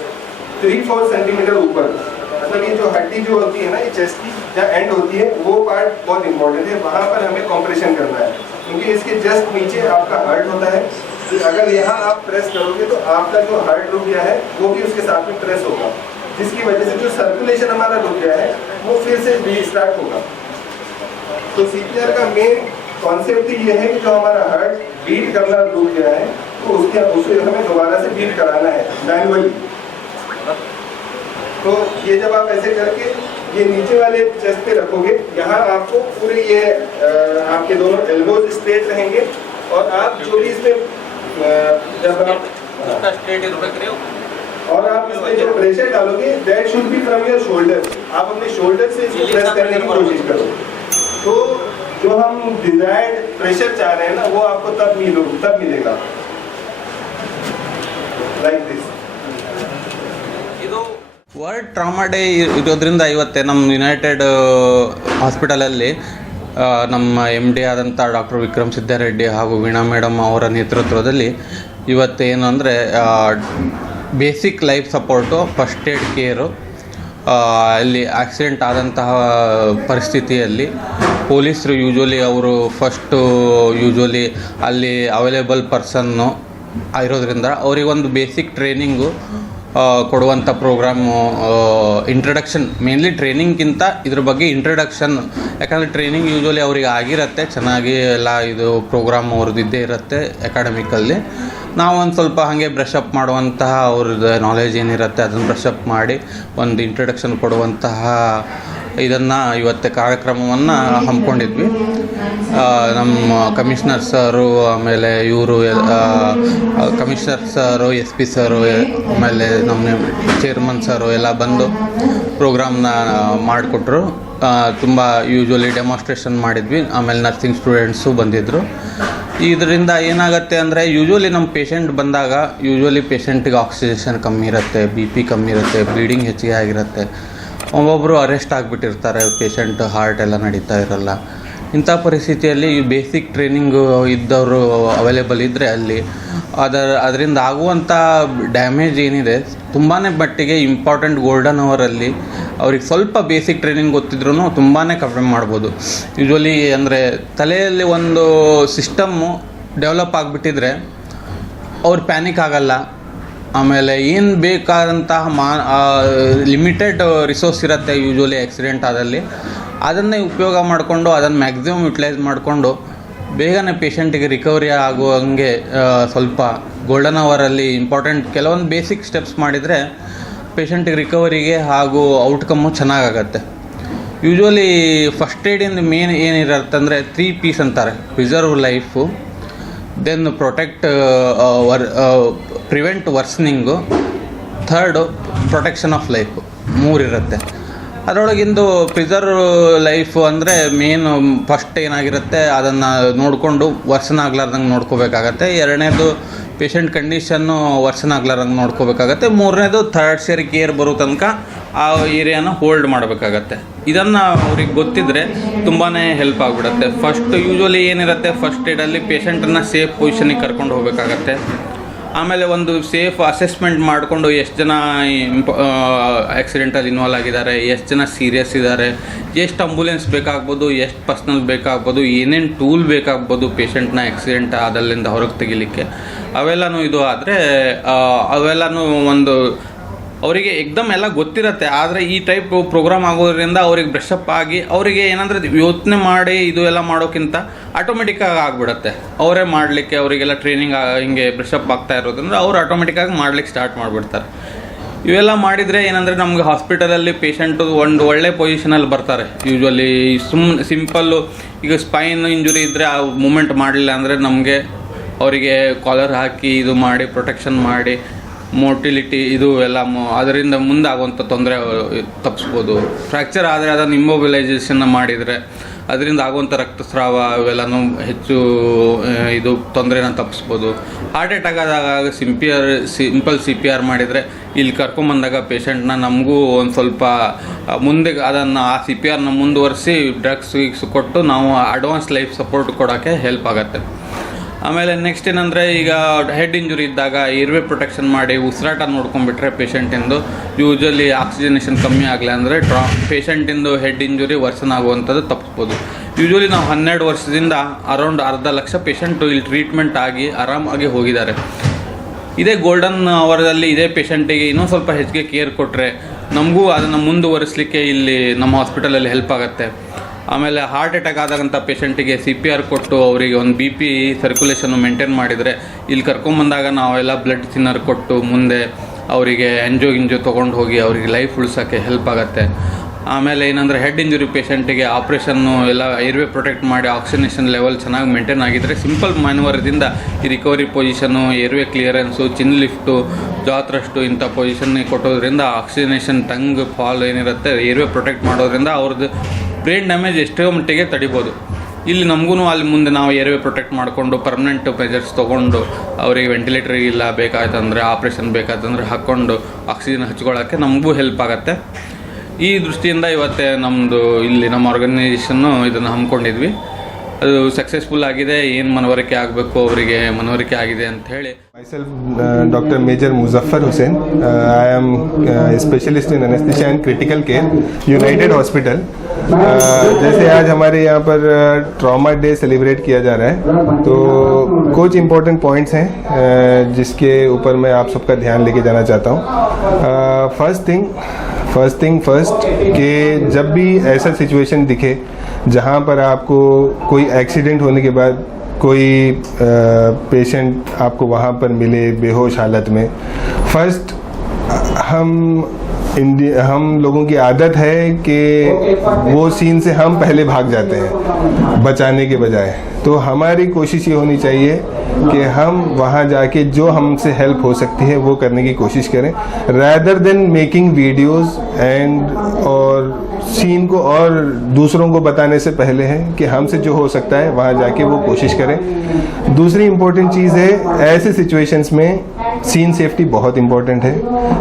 3-4 centimetre ऊपर, मतलब ये जो हड्डी जो होती है ना, ये चेस्ट की जहाँ एंड होती है वो पार्ट बहुत इंपॉर्टेंट है, वहाँ पर हमें कॉम्प्रेशन करना है क्योंकि इसके जस्ट नीचे आपका हार्ट होता है। अगर यहाँ आप प्रेस करोगे तो आपका जो हार्ट रुक गया है वो भी उसके साथ में प्रेस होगा, जिसकी वजह से जो सर्कुलेशन हमारा रुक गया है वो फिर से रीस्टार्ट होगा। तो CPR का मेन कॉन्सेप्ट ही ये है कि जो हमारा हार्ट बीट करना रुक गया है तो उसे हमें दोबारा से बीट कराना है मैनुअली। तो ये जब आप ऐसे करके ये नीचे वाले चेस्ट पे रखोगे, यहाँ आपको पूरे ये आपके दोनों एल्बोज स्ट्रेट रहेंगे और आप जो भी इसमें जब आप और आप इसमें जो प्रेशर डालोगे that should be from your shoulder. आप अपने शोल्डर से इसको प्रेस करने की कोशिश करो, तो जो हम डिजायर्ड प्रेशर चाह रहे हैं ना वो आपको तब मिलेगा, like this. World trauma day ಇರೋದ್ರಿಂದ ಇವತ್ತೇ ನಮ್ಮ ಯುನೈಟೆಡ್ ಹಾಸ್ಪಿಟಲಲ್ಲಿ ನಮ್ಮ MD ಆದಂಥ ಡಾಕ್ಟರ್ ವಿಕ್ರಮ್ ಸಿದ್ದಾರೆಡ್ಡಿ ಹಾಗೂ ವೀಣಾ ಮೇಡಮ್ ಅವರ ನೇತೃತ್ವದಲ್ಲಿ ಇವತ್ತೇನು ಅಂದರೆ basic life support, first aid care, ಅಲ್ಲಿ ಆಕ್ಸಿಡೆಂಟ್ ಆದಂತಹ ಪರಿಸ್ಥಿತಿಯಲ್ಲಿ ಪೊಲೀಸರು ಯೂಶ್ವಲಿ ಅಲ್ಲಿ ಅವೈಲೇಬಲ್ ಪರ್ಸನ್ನು ಇರೋದ್ರಿಂದ ಅವರಿಗೊಂದು ಬೇಸಿಕ್ ಟ್ರೈನಿಂಗು ಕೊಡುವಂಥ ಪ್ರೋಗ್ರಾಮು, ಇಂಟ್ರಡಕ್ಷನ್, ಮೇನ್ಲಿ ಟ್ರೈನಿಂಗ್ಗಿಂತ ಇದ್ರ ಬಗ್ಗೆ ಇಂಟ್ರಡಕ್ಷನ್, ಯಾಕಂದರೆ ಟ್ರೈನಿಂಗ್ ಯೂಶ್ವಲಿ ಅವರಿಗೆ ಆಗಿರುತ್ತೆ ಚೆನ್ನಾಗಿ ಎಲ್ಲ, ಇದು ಪ್ರೋಗ್ರಾಮ್ ಅವ್ರದ್ದು ಇದ್ದೇ ಇರುತ್ತೆ ಅಕಾಡೆಮಿಕಲ್ಲಿ. ನಾವೊಂದು ಸ್ವಲ್ಪ ಹಾಗೆ ಬ್ರಷಪ್ ಮಾಡುವಂತಹ ಅವ್ರದ್ದು ನಾಲೆಜ್ ಏನಿರುತ್ತೆ ಅದನ್ನು ಬ್ರಷಪ್ ಮಾಡಿ ಒಂದು ಇಂಟ್ರಡಕ್ಷನ್ ಕೊಡುವಂತಹ ಇದನ್ನು ಇವತ್ತು ಕಾರ್ಯಕ್ರಮವನ್ನು ಹಮ್ಮಿಕೊಂಡಿದ್ವಿ. ನಮ್ಮ ಕಮಿಷನರ್ ಸರು, ಆಮೇಲೆ ಇವರು ಕಮಿಷನರ್ ಸರು, SP ಸರು, ಆಮೇಲೆ ನಮ್ಮ ಚೇರ್ಮನ್ ಸರು ಎಲ್ಲ ಬಂದು ಪ್ರೋಗ್ರಾಮ್ನ ಮಾಡಿಕೊಟ್ರು. ತುಂಬ ಯೂಶ್ವಲಿ ಡೆಮಾನ್ಸ್ಟ್ರೇಷನ್ ಮಾಡಿದ್ವಿ. ಆಮೇಲೆ ನರ್ಸಿಂಗ್ ಸ್ಟೂಡೆಂಟ್ಸು ಬಂದಿದ್ದರು. ಇದರಿಂದ ಏನಾಗುತ್ತೆ ಅಂದರೆ ಯೂಶ್ವಲಿ ನಮ್ಮ ಪೇಷಂಟ್ ಬಂದಾಗ ಪೇಷಂಟಿಗೆ ಆಕ್ಸಿಜೇಷನ್ ಕಮ್ಮಿ ಇರುತ್ತೆ, BP ಕಮ್ಮಿ ಇರುತ್ತೆ, ಬ್ಲೀಡಿಂಗ್ ಹೆಚ್ಚಿಗೆ ಆಗಿರುತ್ತೆ, ಒಬ್ಬೊಬ್ಬರು ಅರೆಸ್ಟ್ ಆಗಿಬಿಟ್ಟಿರ್ತಾರೆ, ಪೇಷಂಟ್ ಹಾರ್ಟ್ ಎಲ್ಲ ನಡೀತಾ ಇರೋಲ್ಲ. ಇಂಥ ಪರಿಸ್ಥಿತಿಯಲ್ಲಿ ಈ ಬೇಸಿಕ್ ಟ್ರೈನಿಂಗು ಇದ್ದವರು ಅವೈಲೇಬಲ್ ಇದ್ದರೆ ಅಲ್ಲಿ ಅದರಿಂದ ಆಗುವಂಥ ಡ್ಯಾಮೇಜ್ ಏನಿದೆ ತುಂಬಾ ಮಟ್ಟಿಗೆ ಇಂಪಾರ್ಟೆಂಟ್ ಗೋಲ್ಡನ್ ಅವರಲ್ಲಿ ಅವ್ರಿಗೆ ಸ್ವಲ್ಪ ಬೇಸಿಕ್ ಟ್ರೈನಿಂಗ್ ಗೊತ್ತಿದ್ರೂ ತುಂಬಾ ಕಡಿಮೆ ಮಾಡ್ಬೋದು. ಯೂಶ್ವಲಿ ಅಂದರೆ ತಲೆಯಲ್ಲಿ ಒಂದು ಸಿಸ್ಟಮ್ಮು ಡೆವಲಪ್ ಆಗಿಬಿಟ್ಟಿದ್ರೆ ಅವ್ರು ಪ್ಯಾನಿಕ್ ಆಗಲ್ಲ. ಆಮೇಲೆ ಏನು ಬೇಕಾದಂತಹ ಲಿಮಿಟೆಡ್ ರಿಸೋರ್ಸ್ ಇರುತ್ತೆ ಯೂಶ್ವಲಿ ಆಕ್ಸಿಡೆಂಟ್ ಆದಲ್ಲಿ, ಅದನ್ನೇ ಉಪಯೋಗ ಮಾಡಿಕೊಂಡು ಅದನ್ನು ಮ್ಯಾಕ್ಸಿಮಮ್ ಯುಟಿಲೈಸ್ ಮಾಡಿಕೊಂಡು ಬೇಗನೆ ಪೇಷಂಟಿಗೆ ರಿಕವರಿ ಆಗುವಂಗೆ ಸ್ವಲ್ಪ ಗೋಲ್ಡನ್ ಅವರಲ್ಲಿ ಇಂಪಾರ್ಟೆಂಟ್ ಕೆಲವೊಂದು ಬೇಸಿಕ್ ಸ್ಟೆಪ್ಸ್ ಮಾಡಿದರೆ ಪೇಷಂಟಿಗೆ ರಿಕವರಿಗೆ ಹಾಗೂ ಔಟ್ಕಮ್ಮು ಚೆನ್ನಾಗಾಗತ್ತೆ. ಯೂಶ್ವಲಿ ಫಸ್ಟ್ ಏಡಿಂದ ಮೇನ್ ಏನಿರುತ್ತೆ ಅಂದರೆ 3 P's ಅಂತಾರೆ: preserve life, then protect prevent worsening, third protection of life. 3 ಇರುತ್ತೆ. ಅದರೊಳಗಿಂದು ಪ್ರಿಸರ್ವ್ ಲೈಫು ಅಂದರೆ ಮೇನ್ ಫಸ್ಟ್ ಏನಾಗಿರುತ್ತೆ ಅದನ್ನು ನೋಡಿಕೊಂಡು ವರ್ಸನ್ ಆಗ್ಲಾರ್ದಂಗೆ ನೋಡ್ಕೋಬೇಕಾಗತ್ತೆ. 2ನೇದು ಪೇಷಂಟ್ ಕಂಡೀಷನ್ನು ವರ್ಸನ್ ಆಗ್ಲಾರ್ದಂಗೆ ನೋಡ್ಕೋಬೇಕಾಗತ್ತೆ. 3ನೇದು ಥರ್ಡ್ ಕೇರ್ ಬರೋ ತನಕ ಆ ಏರಿಯಾನ ಹೋಲ್ಡ್ ಮಾಡಬೇಕಾಗತ್ತೆ. ಇದನ್ನು ಅವ್ರಿಗೆ ಗೊತ್ತಿದ್ದರೆ ತುಂಬಾ ಹೆಲ್ಪ್ ಆಗಿಬಿಡುತ್ತೆ. ಫಸ್ಟ್ ಯೂಶ್ವಲಿ ಏನಿರುತ್ತೆ, ಫಸ್ಟ್ ಏಡಲ್ಲಿ ಪೇಷಂಟನ್ನು ಸೇಫ್ ಪೊಸಿಷನಿಗೆ ಕರ್ಕೊಂಡು ಹೋಗಬೇಕಾಗತ್ತೆ. ಆಮೇಲೆ ಒಂದು ಸೇಫ್ ಅಸೆಸ್ಮೆಂಟ್ ಮಾಡಿಕೊಂಡು ಎಷ್ಟು ಜನ ಆಕ್ಸಿಡೆಂಟಲ್ಲಿ ಇನ್ವಾಲ್ವ್ ಆಗಿದ್ದಾರೆ, ಎಷ್ಟು ಜನ ಸೀರಿಯಸ್ ಇದ್ದಾರೆ, ಎಷ್ಟು ಆಂಬುಲೆನ್ಸ್ ಬೇಕಾಗ್ಬೋದು, ಎಷ್ಟು ಪರ್ಸ್ನಲ್ ಬೇಕಾಗ್ಬೋದು, ಏನೇನು ಟೂಲ್ ಬೇಕಾಗ್ಬೋದು ಪೇಷಂಟ್ನ ಆಕ್ಸಿಡೆಂಟ್ ಅದಲ್ಲಿಂದ ಹೊರಗೆ ತೆಗಿಲಿಕ್ಕೆ, ಅವೆಲ್ಲನೂ ಇದು ಆದರೆ ಅವೆಲ್ಲನೂ ಒಂದು ಅವರಿಗೆ ಎಕ್ದಮ್ ಎಲ್ಲ ಗೊತ್ತಿರುತ್ತೆ. ಆದರೆ ಈ ಟೈಪ್ ಪ್ರೋಗ್ರಾಮ್ ಆಗೋದ್ರಿಂದ ಅವ್ರಿಗೆ ಬ್ರಷಪ್ ಆಗಿ ಅವರಿಗೆ ಏನಂದರೆ ಯೋಚನೆ ಮಾಡಿ ಇದು ಎಲ್ಲ ಮಾಡೋಕ್ಕಿಂತ ಆಟೋಮೆಟಿಕ್ಕಾಗಿ ಆಗಿಬಿಡುತ್ತೆ. ಅವರೇ ಮಾಡಲಿಕ್ಕೆ ಅವರಿಗೆಲ್ಲ ಟ್ರೈನಿಂಗ್ ಹಿಂಗೆ ಬ್ರಷಪ್ ಆಗ್ತಾ ಇರೋದ್ರಿಂದ ಅವ್ರು ಆಟೋಮೆಟಿಕ್ಕಾಗಿ ಮಾಡ್ಲಿಕ್ಕೆ ಸ್ಟಾರ್ಟ್ ಮಾಡಿಬಿಡ್ತಾರೆ. ಇವೆಲ್ಲ ಮಾಡಿದರೆ ಏನಂದರೆ ನಮ್ಗೆ ಹಾಸ್ಪಿಟಲಲ್ಲಿ ಪೇಷಂಟು ಒಂದು ಒಳ್ಳೆ ಪೊಸಿಷನಲ್ಲಿ ಬರ್ತಾರೆ. ಯೂಶ್ವಲಿ ಸಿಂಪಲ್ಲು ಈಗ ಸ್ಪೈನ್ ಇಂಜುರಿ ಇದ್ದರೆ ಆ ಮೂಮೆಂಟ್ ಮಾಡಲಿಲ್ಲ ಅಂದರೆ ನಮಗೆ ಅವರಿಗೆ ಕಾಲರ್ ಹಾಕಿ ಇದು ಮಾಡಿ ಪ್ರೊಟೆಕ್ಷನ್ ಮಾಡಿ ಮೋಟಿಲಿಟಿ ಇದು ಎಲ್ಲ ಅದರಿಂದ ಮುಂದೆ ಆಗುವಂಥ ತೊಂದರೆ ತಪ್ಪಿಸ್ಬೋದು. ಫ್ರ್ಯಾಕ್ಚರ್ ಆದರೆ ಅದನ್ನು ಇಮ್ಮೊಬಿಲೈಸೇಷನ್ ಮಾಡಿದರೆ ಅದರಿಂದ ಆಗುವಂಥ ರಕ್ತಸ್ರಾವ ಇವೆಲ್ಲನೂ ಹೆಚ್ಚು ಇದು ತೊಂದರೆನ ತಪ್ಪಿಸ್ಬೋದು. ಹಾರ್ಟ್ ಅಟ್ಯಾಕ್ ಆದಾಗ ಸಿಂಪಲ್ CPR ಮಾಡಿದರೆ ಇಲ್ಲಿ ಕರ್ಕೊಂಬಂದಾಗ ಪೇಷಂಟ್ನ ನಮಗೂ ಒಂದು ಸ್ವಲ್ಪ ಮುಂದೆ ಅದನ್ನು ಆ CPRನ ಮುಂದುವರಿಸಿ ಡ್ರಗ್ಸ್ ಕೊಟ್ಟು ನಾವು ಅಡ್ವಾನ್ಸ್ ಲೈಫ್ ಸಪೋರ್ಟ್ ಕೊಡೋಕ್ಕೆ ಹೆಲ್ಪ್ ಆಗುತ್ತೆ. ಆಮೇಲೆ ನೆಕ್ಸ್ಟ್ ಏನಂದರೆ ಈಗ ಹೆಡ್ ಇಂಜುರಿ ಇದ್ದಾಗ ಏರ್ವೇ ಪ್ರೊಟೆಕ್ಷನ್ ಮಾಡಿ ಉಸಿರಾಟ ನೋಡ್ಕೊಂಡ್ಬಿಟ್ರೆ ಪೇಷಂಟಿಂದು ಯೂಶ್ವಲಿ ಆಕ್ಸಿಜನೇಷನ್ ಕಮ್ಮಿ ಆಗಲಿ ಅಂದರೆ ಪೇಷಂಟಿಂದು ಹೆಡ್ ಇಂಜುರಿ ವರ್ಸನ್ ಆಗುವಂಥದ್ದು ತಪ್ಪಿಸ್ಬೋದು. ಯೂಶ್ವಲಿ ನಾವು 12 ವರ್ಷದಿಂದ ಅರೌಂಡ್ 1,50,000 ಪೇಷಂಟು ಇಲ್ಲಿ ಟ್ರೀಟ್ಮೆಂಟ್ ಆಗಿ ಆರಾಮಾಗಿ ಹೋಗಿದ್ದಾರೆ. ಇದೇ ಗೋಲ್ಡನ್ ಅವರಲ್ಲಿ ಇದೇ ಪೇಷಂಟಿಗೆ ಇನ್ನೂ ಸ್ವಲ್ಪ ಹೆಚ್ಚಿಗೆ ಕೇರ್ ಕೊಟ್ಟರೆ ನಮಗೂ ಅದನ್ನು ಮುಂದುವರಿಸಲಿಕ್ಕೆ ಇಲ್ಲಿ ನಮ್ಮ ಹಾಸ್ಪಿಟಲಲ್ಲಿ ಹೆಲ್ಪ್ ಆಗುತ್ತೆ. ಆಮೇಲೆ ಹಾರ್ಟ್ ಅಟ್ಯಾಕ್ ಆದಾಗಂಥ ಪೇಷಂಟಿಗೆ CPR ಕೊಟ್ಟು ಅವರಿಗೆ ಒಂದು BP ಸರ್ಕ್ಯುಲೇಷನ್ನು ಮೇಂಟೈನ್ ಮಾಡಿದರೆ ಇಲ್ಲಿ ಕರ್ಕೊಂಬಂದಾಗ ನಾವೆಲ್ಲ ಬ್ಲಡ್ ಥಿನ್ನರ್ ಕೊಟ್ಟು ಮುಂದೆ ಅವರಿಗೆ ಎಂಜೋ ತೊಗೊಂಡು ಹೋಗಿ ಅವರಿಗೆ ಲೈಫ್ ಉಳಿಸೋಕ್ಕೆ ಹೆಲ್ಪ್ ಆಗುತ್ತೆ. ಆಮೇಲೆ ಏನಂದರೆ ಹೆಡ್ ಇಂಜುರಿ ಪೇಷಂಟಿಗೆ ಆಪ್ರೇಷನ್ನು ಎಲ್ಲ ಏರ್ವೇ ಪ್ರೊಟೆಕ್ಟ್ ಮಾಡಿ ಆಕ್ಸಿಜನೇಷನ್ ಲೆವೆಲ್ ಚೆನ್ನಾಗಿ ಮೇಂಟೈನ್ ಆಗಿದ್ದರೆ ಸಿಂಪಲ್ ಮ್ಯಾನ್ಯೂವರ್ದಿಂದ ಈ ರಿಕವರಿ ಪೊಸಿಷನ್ನು, ಏರ್ವೇ ಕ್ಲಿಯರೆನ್ಸು, ಚಿನ್ ಲಿಫ್ಟು, ಜಾ ಥ್ರಸ್ಟು ಇಂಥ ಪೊಸಿಷನ್ ಕೊಟ್ಟೋದ್ರಿಂದ ಆಕ್ಸಿಜನೇಷನ್ ಟಂಗ್ ಫಾಲ್ ಏನಿರುತ್ತೆ ಏರ್ವೇ ಪ್ರೊಟೆಕ್ಟ್ ಮಾಡೋದ್ರಿಂದ ಅವ್ರದ್ದು ಬ್ರೈನ್ ಡ್ಯಾಮೇಜ್ ಎಷ್ಟೋ ಮಟ್ಟಿಗೆ ತಡಿಬೋದು. ಇಲ್ಲಿ ನಮಗೂ ಅಲ್ಲಿ ಮುಂದೆ ನಾವು ಏರ್ವೇ ಪ್ರೊಟೆಕ್ಟ್ ಮಾಡಿಕೊಂಡು ಪರ್ಮನೆಂಟ್ ಮೆಜರ್ಸ್ ತೊಗೊಂಡು ಅವರಿಗೆ ವೆಂಟಿಲೇಟರ್ ಇಲ್ಲ ಬೇಕಾಯ್ತಂದರೆ ಆಪ್ರೇಷನ್ ಬೇಕಾಯ್ತಂದರೆ ಹಾಕ್ಕೊಂಡು ಆಕ್ಸಿಜನ್ ಹಚ್ಕೊಳ್ಳೋಕ್ಕೆ ನಮಗೂ ಹೆಲ್ಪ್ ಆಗುತ್ತೆ. ಈ ದೃಷ್ಟಿಯಿಂದ ಇವತ್ತೇ ನಮ್ಮದು ಇಲ್ಲಿ ನಮ್ಮ ಆರ್ಗನೈಸೇಷನ್ನು ಇದನ್ನು ಹಮ್ಮಿಕೊಂಡಿದ್ವಿ. ಅದು ಸಕ್ಸಸ್ಫುಲ್ ಆಗಿದೆ. ಏನು ಮನವರಿಕೆ ಆಗಬೇಕು ಅವರಿಗೆ ಮನವರಿಕೆ ಆಗಿದೆ ಅಂತ ಹೇಳಿ. Myself, Dr. Major Muzaffar Hussain. I am a specialist in anesthesia and critical care, United Hospital. जैसे आज हमारे यहाँ पर ट्रॉमा डे सेलिब्रेट किया जा रहा है, तो कुछ इम्पोर्टेंट पॉइंट्स हैं जिसके ऊपर मैं आप सबका ध्यान लेके जाना चाहता हूँ. फर्स्ट थिंग फर्स्ट कि जब भी ऐसा सिचुएशन दिखे जहाँ पर आपको कोई एक्सीडेंट होने के बाद कोई पेशेंट आपको वहाँ पर मिले बेहोश हालत में, फर्स्ट हम लोगों की आदत है कि वो सीन से हम पहले भाग जाते हैं बचाने के बजाय. तो हमारी कोशिश ये होनी चाहिए कि हम वहाँ जाके जो हमसे हेल्प हो सकती है वो करने की कोशिश करें, rather than making videos and और सीन को और दूसरों को बताने से पहले है कि हमसे जो हो सकता है वहाँ जाके वो कोशिश करें. दूसरी इम्पोर्टेंट चीज़ है, ऐसे सिचुएशंस में सीन सेफ्टी बहुत इम्पोर्टेंट है.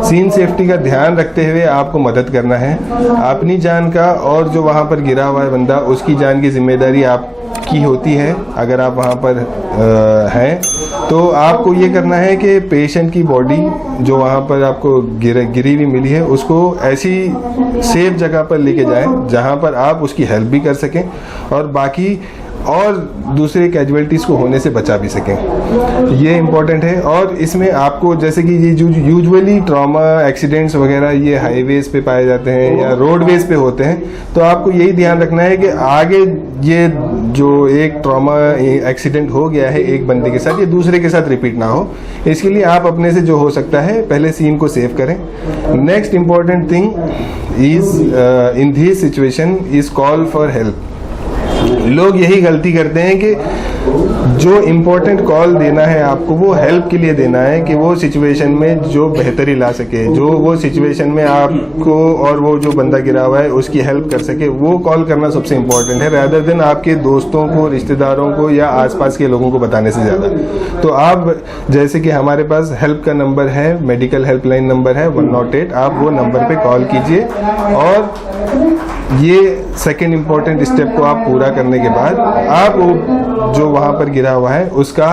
सीन सेफ्टी का ध्यान रखते हुए आपको मदद करना है. अपनी जान का और जो वहाँ पर गिरा हुआ है बंदा उसकी जान की जिम्मेदारी आपकी होती है. अगर आप वहाँ पर हैं तो आपको ये करना है कि पेशेंट की बॉडी जो वहाँ पर आपको गिरी हुई मिली है उसको ऐसी सेफ जगह पर लेके जाएं जहाँ पर आप उसकी हेल्प भी कर सकें और बाकी और दूसरे कैजुअलिटीज़ को होने से बचा भी सकें, ये इम्पोर्टेंट है। और इसमें आपको जैसे कि ये जो यूजुअली ट्रॉमा एक्सीडेंट्स वगैरह ये हाईवेज पे पाए जाते हैं या रोडवेज पे होते हैं, तो आपको यही ध्यान रखना है कि आगे ये जो एक ट्रॉमा एक्सीडेंट हो गया है एक बंदे के साथ, ये दूसरे के साथ रिपीट ना हो। इसके लिए आप अपने से जो हो सकता है पहले सीन को सेव करें। Next important thing is in this situation is call for help. लोग यही गलती करते हैं कि जो इम्पोर्टेंट कॉल देना है आपको वो हेल्प के लिए देना है कि वो सिचुएशन में जो बेहतरी ला सके, जो वो सिचुएशन में आपको और वो जो बंदा गिरा हुआ है उसकी हेल्प कर सके, वो कॉल करना सबसे इम्पोर्टेंट है, रादर देन आपके दोस्तों को, रिश्तेदारों को या आसपास के लोगों को बताने से ज़्यादा। तो आप जैसे कि हमारे पास हेल्प का नंबर है, मेडिकल हेल्पलाइन नंबर है 108, आप वो नंबर पे कॉल कीजिए और ये सेकेंड इम्पोर्टेंट स्टेप को आप पूरा करने के बाद आप वो जो वहाँ पर गिरा हुआ है उसका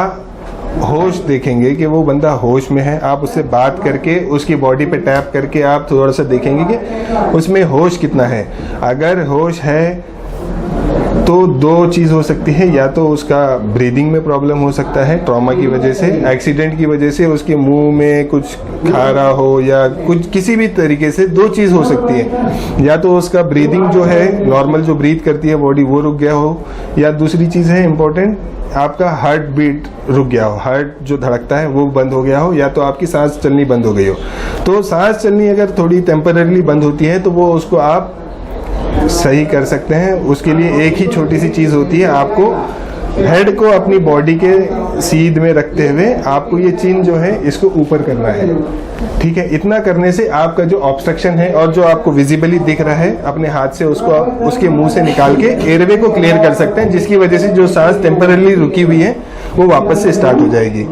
होश देखेंगे कि वो बंदा होश में है। आप उससे बात करके उसकी बॉडी पे टैप करके आप थोड़ा सा देखेंगे कि उसमें होश कितना है। अगर होश है तो दो चीज़ हो सकती है, या तो उसका ब्रीदिंग में प्रॉब्लम हो सकता है ट्रॉमा की वजह से, एक्सीडेंट की वजह से उसके मुंह में कुछ खा रहा हो या कुछ किसी भी तरीके से, दो चीज़ हो सकती है, या तो उसका ब्रीदिंग जो है नॉर्मल जो ब्रीथ करती है बॉडी वो रुक गया हो, या दूसरी चीज़ है इम्पोर्टेंट आपका हार्ट बीट रुक गया हो, हार्ट जो धड़कता है वो बंद हो गया हो, या तो आपकी सांस चलनी बंद हो गई हो। तो सांस चलनी अगर थोड़ी टेम्पररीली बंद होती है तो वो उसको आप सही कर सकते हैं। उसके लिए एक ही छोटी सी चीज़ होती है, आपको हेड को अपनी बॉडी के सीध में रखते हुए आपको ये चिन जो है इसको ऊपर करना है, ठीक है। इतना करने से आपका जो ऑब्स्ट्रक्शन है और जो आपको विजिबली दिख रहा है अपने हाथ से उसको उसके मुंह से निकाल के एयरवे को क्लियर कर सकते हैं, जिसकी वजह से जो सांस टेम्पररी रुकी हुई है वो वापस से स्टार्ट हो जाएगी।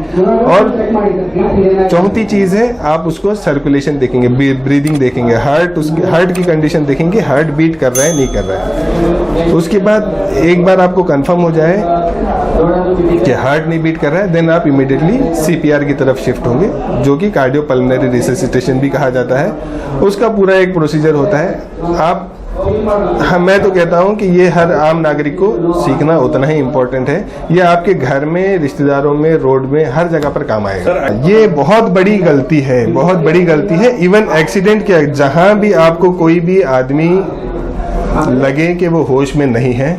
और चौथी चीज है आप उसको सर्कुलेशन देखेंगे, ब्रीदिंग देखेंगे, हार्ट की कंडीशन देखेंगे, हार्ट बीट कर रहा है नहीं कर रहा है। उसके बाद एक बार आपको कंफर्म हो जाए कि हार्ट नहीं बीट कर रहा है, देन आप इमीडिएटली सीपीआर की तरफ शिफ्ट होंगे, जो कि कार्डियोपल्मोनरी रिससिटेशन भी कहा जाता है। उसका पूरा एक प्रोसीजर होता है। आप मैं तो कहता हूं कि ये हर आम नागरिक को सीखना उतना ही इम्पोर्टेंट है। ये आपके घर में, रिश्तेदारों में, रोड में, हर जगह पर काम आएगा। ये बहुत बड़ी गलती है, बहुत बड़ी गलती है। इवन एक्सीडेंट के जहां भी आपको कोई भी आदमी लगे कि वो होश में नहीं है,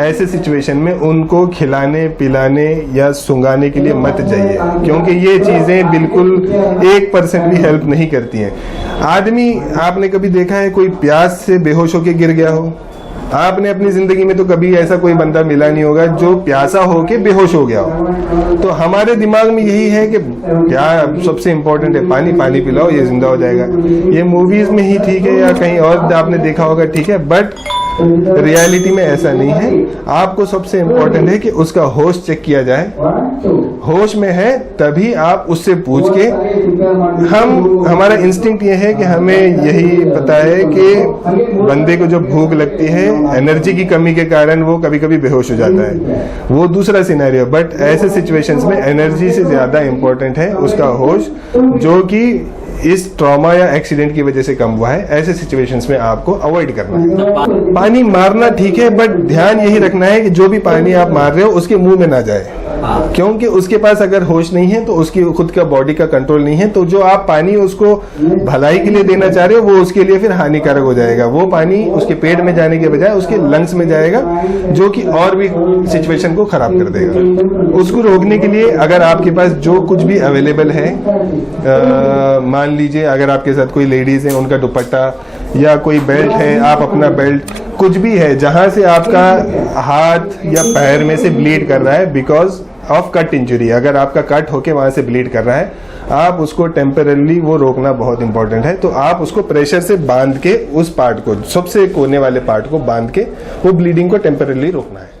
ऐसे सिचुएशन में उनको खिलाने पिलाने या सुंगाने के लिए मत जाइए, क्योंकि ये चीज़ें बिल्कुल 1% भी हेल्प नहीं करती हैं। आदमी, आपने कभी देखा है कोई प्यास से बेहोश होकर गिर गया हो? आपने अपनी जिंदगी में तो कभी ऐसा कोई बंदा मिला नहीं होगा जो प्यासा होके बेहोश हो गया हो। तो हमारे दिमाग में यही है कि क्या सबसे इम्पोर्टेंट है, पानी, पानी पिलाओ ये जिंदा हो जाएगा। ये मूवीज में ही ठीक है या कहीं और आपने देखा होगा, ठीक है, बट रियलिटी में ऐसा नहीं है। आपको सबसे इम्पोर्टेंट है कि उसका होश चेक किया जाए, होश में है तभी आप उससे पूछ के, हमारा इंस्टिंक्ट ये है कि हमें यही पता है कि बंदे को जब भूख लगती है, एनर्जी की कमी के कारण वो कभी कभी बेहोश हो जाता है, वो दूसरा सिनेरियो। बट ऐसे सिचुएशंस में एनर्जी से ज्यादा इम्पोर्टेंट है उसका होश, जो कि इस ट्रॉमा या एक्सीडेंट की वजह से कम हुआ है। ऐसे सिचुएशंस में आपको अवॉइड करना है। पानी मारना ठीक है, बट ध्यान यही रखना है कि जो भी पानी आप मार रहे हो उसके मुंह में ना जाए, क्योंकि उसके पास अगर होश नहीं है तो उसकी खुद का बॉडी का कंट्रोल नहीं है, तो जो आप पानी उसको भलाई के लिए देना चाह रहे हो वो उसके लिए फिर हानिकारक हो जाएगा। वो पानी उसके पेट में जाने के बजाय उसके लंग्स में जाएगा, जो कि और भी सिचुएशन को खराब कर देगा। उसको रोकने के लिए अगर आपके पास जो कुछ भी अवेलेबल है, मान लीजिए अगर आपके साथ कोई लेडीज है उनका दुपट्टा या कोई बेल्ट है, आप अपना बेल्ट, कुछ भी है जहां से आपका हाथ या पैर में से ब्लीड कर रहा है बिकॉज ऑफ कट इंजरी, अगर आपका कट होके वहां से ब्लीड कर रहा है, आप उसको टेम्पररी वो रोकना बहुत इंपॉर्टेंट है। तो आप उसको प्रेशर से बांध के उस पार्ट को, सबसे कोने वाले पार्ट को बांध के वो ब्लीडिंग को टेम्पररी रोकना है।